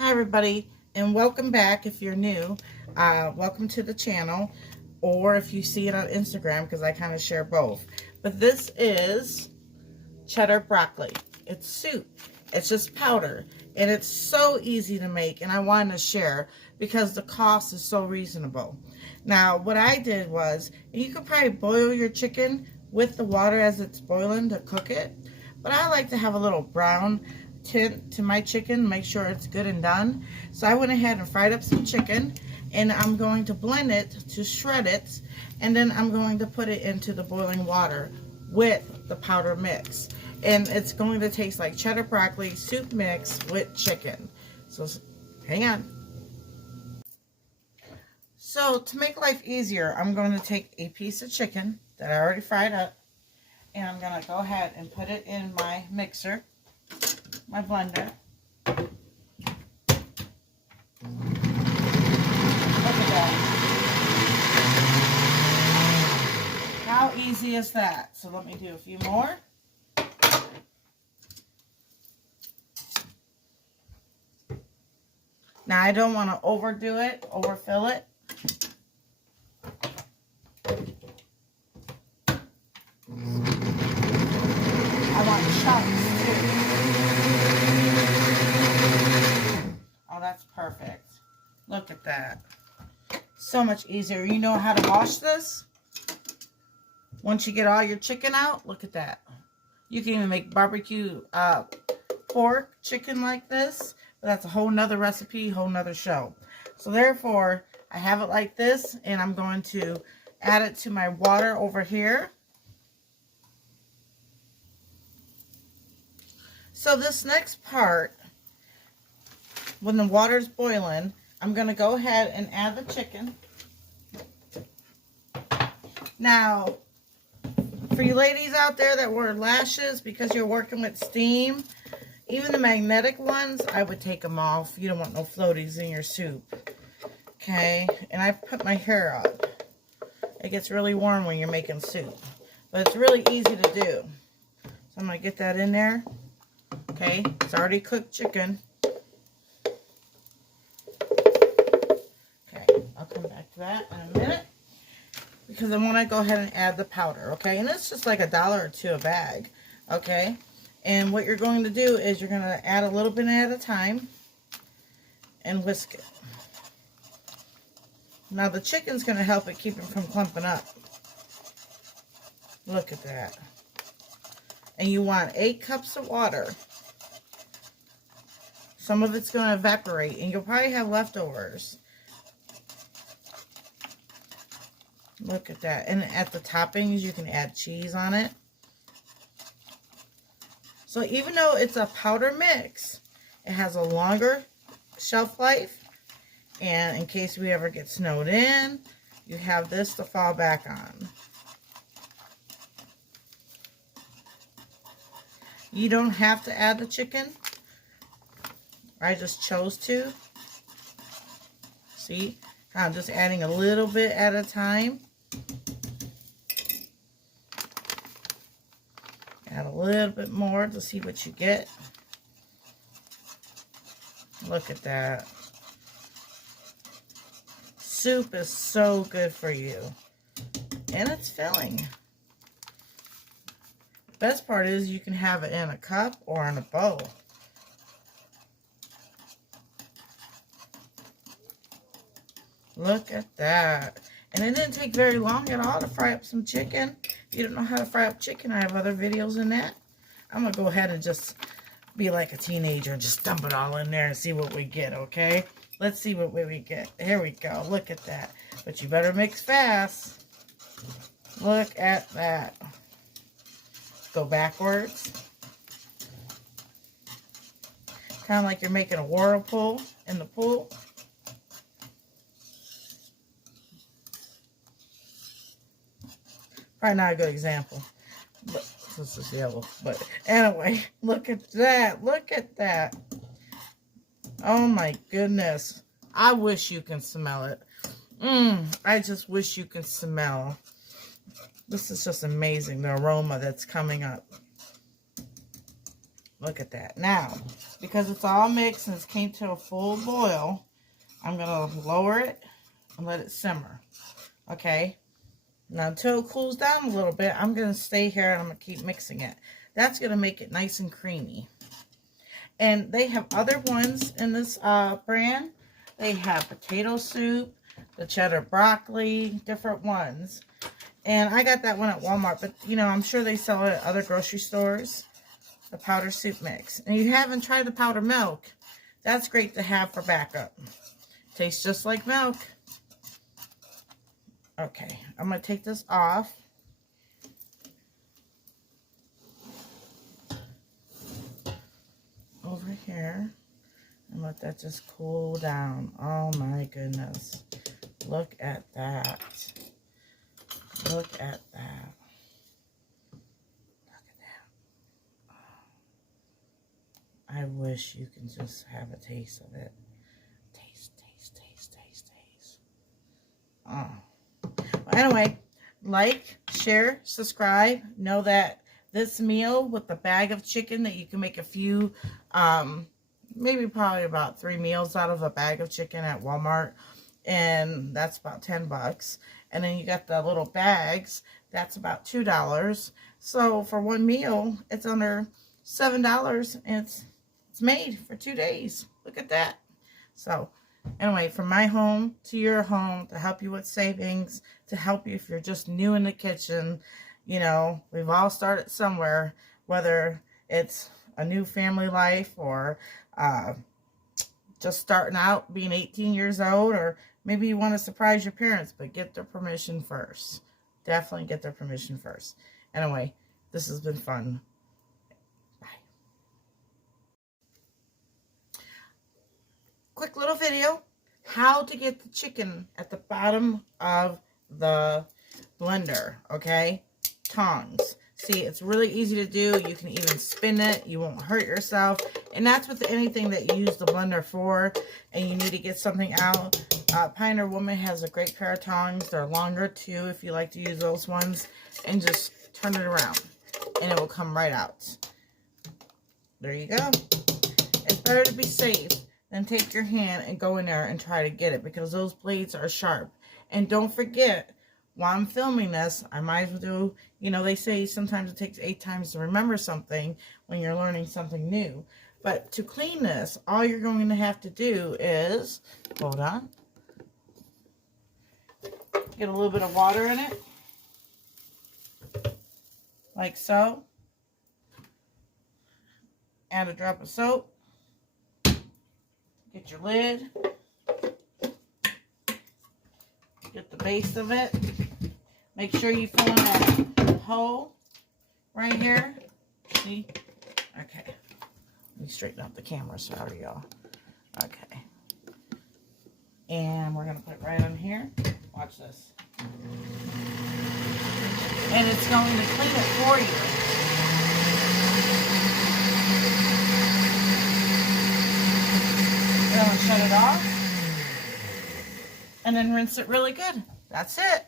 Hi everybody, and welcome back if you're new. Welcome to the channel, or if you see it on Instagram, because I kind of share both. But this is cheddar broccoli. It's soup. It's just powder, and it's so easy to make, and I wanted to share because the cost is so reasonable. Now, what I did was, and you could probably boil your chicken with the water as it's boiling to cook it, but I like to have a little brown tint to my chicken, make sure it's good and done. So I went ahead and fried up some chicken, and I'm going to blend it to shred it, and then I'm going to put it into the boiling water with the powder mix, and it's going to taste like cheddar broccoli soup mix with chicken. So hang on. So to make life easier, I'm going to take a piece of chicken that I already fried up, and I'm going to go ahead and put it in my mixer, my blender. Look at that. How easy is that? So let me do a few more. Now I don't want to overdo it, overfill it. I want chunks too. Oh, that's perfect. Look at that. So much easier. You know how to wash this? Once you get all your chicken out, look at that. You can even make barbecue pork chicken like this. But that's a whole nother recipe, whole nother show. So therefore, I have it like this, and I'm going to add it to my water over here. So this next part, when the water's boiling, I'm going to go ahead and add the chicken. Now, for you ladies out there that wear lashes because you're working with steam, even the magnetic ones, I would take them off. You don't want no floaties in your soup. Okay, and I put my hair up. It gets really warm when you're making soup, but it's really easy to do. So I'm going to get that in there. Okay, it's already cooked chicken. Okay, I'll come back to that in a minute, because I want to go ahead and add the powder, okay? And it's just like $1 or $2 a bag, okay? And what you're going to do is you're going to add a little bit at a time and whisk it. Now the chicken's going to help it keep it from clumping up. Look at that. And you want 8 cups of water. Some of it's going to evaporate, and you'll probably have leftovers. Look at that. And at the toppings, you can add cheese on it. So even though it's a powder mix, it has a longer shelf life. And in case we ever get snowed in, you have this to fall back on. You don't have to add the chicken. I just chose to. See? I'm just adding a little bit at a time. Add a little bit more to see what you get. Look at that. Soup is so good for you. And it's filling. Best part is you can have it in a cup or in a bowl. Look at that. And it didn't take very long at all to fry up some chicken. If you don't know how to fry up chicken, I have other videos in that. I'm going to go ahead and just be like a teenager and just dump it all in there and see what we get, okay? Let's see what we get. Here we go. Look at that. But you better mix fast. Look at that. Go backwards. Kind of like you're making a whirlpool in the pool. Probably not a good example, but this is yellow. But anyway, look at that. Look at that. Oh my goodness. I wish you can smell it. I just wish you could smell. This is just amazing, the aroma that's coming up. Look at that. Now, because it's all mixed and it's came to a full boil, I'm going to lower it and let it simmer. Okay? Now, until it cools down a little bit, I'm going to stay here and I'm going to keep mixing it. That's going to make it nice and creamy. And they have other ones in this brand. They have potato soup, the cheddar broccoli, different ones. And I got that one at Walmart, but, you know, I'm sure they sell it at other grocery stores. The powder soup mix. And you haven't tried the powder milk. That's great to have for backup. Tastes just like milk. Okay, I'm going to take this off. Over here. And let that just cool down. Oh my goodness. Look at that. Look at that. Look at that. I wish you can just have a taste of it. Taste, taste, taste, taste, taste. Oh. Well, anyway, like, share, subscribe. Know that this meal with the bag of chicken that you can make a few, maybe probably about 3 meals out of a bag of chicken at Walmart. And that's about $10. And then you got the little bags. That's about $2. So for one meal, it's under $7. And it's made for 2 days. Look at that. So anyway, from my home to your home, to help you with savings, to help you if you're just new in the kitchen. You know, we've all started somewhere, whether it's a new family life or just starting out being 18 years old, or maybe you want to surprise your parents, but get their permission first. Definitely get their permission first. Anyway, this has been fun. Bye. Quick little video, how to get the chicken at the bottom of the blender, okay? Tongs. See, it's really easy to do. You can even spin it. You won't hurt yourself. And that's with anything that you use the blender for and you need to get something out. Pioneer Woman has a great pair of tongs. They're longer too if you like to use those ones. And just turn it around and it will come right out. There you go. It's better to be safe than take your hand and go in there and try to get it because those blades are sharp. And don't forget, while I'm filming this, I might as well do, you know, they say sometimes it takes 8 times to remember something when you're learning something new. But to clean this, all you're going to have to do is, hold on, get a little bit of water in it, like so. Add a drop of soap. Get your lid. Get the base of it. Make sure you fill in that hole right here. See? Okay. Let me straighten out the camera. Sorry, y'all. Okay. And we're going to put it right on here. Watch this. And it's going to clean it for you. Then we'll shut it off. And then rinse it really good. That's it.